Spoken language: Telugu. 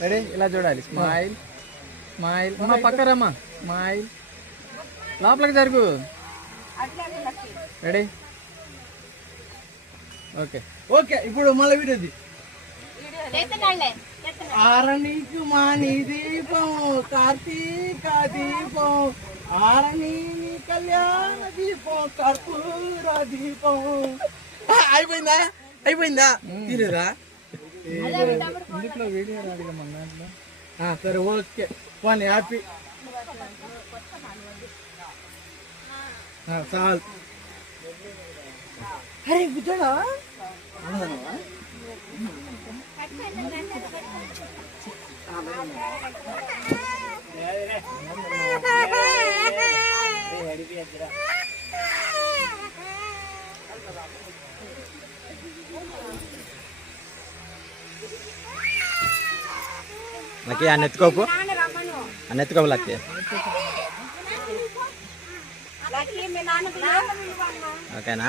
రెడీ ఇలా చూడాలి స్మైల్ స్మైల్ అమ్మ పక్కరమ్మా స్మైల్ లోపలికి జరుగు రెడీ ఓకే ఓకే ఇప్పుడు మళ్ళీ వీడియోది ఆరణికి మాని దీపం కార్తీక దీపం ఆరణి కళ్యాణ దీపం కర్పూర దీపం అయిపోయిందా అయిపోయిందా తీరేదా ఇందులో వీడియో రాదు మన దాంట్లో సరే ఓకే వన్ హ్యాపీ చాలు అరే కూర్చోడా లక్కీ అన్న ఎత్తుకోపు అన్న ఎత్తుకోపు లక్కీ ఓకేనా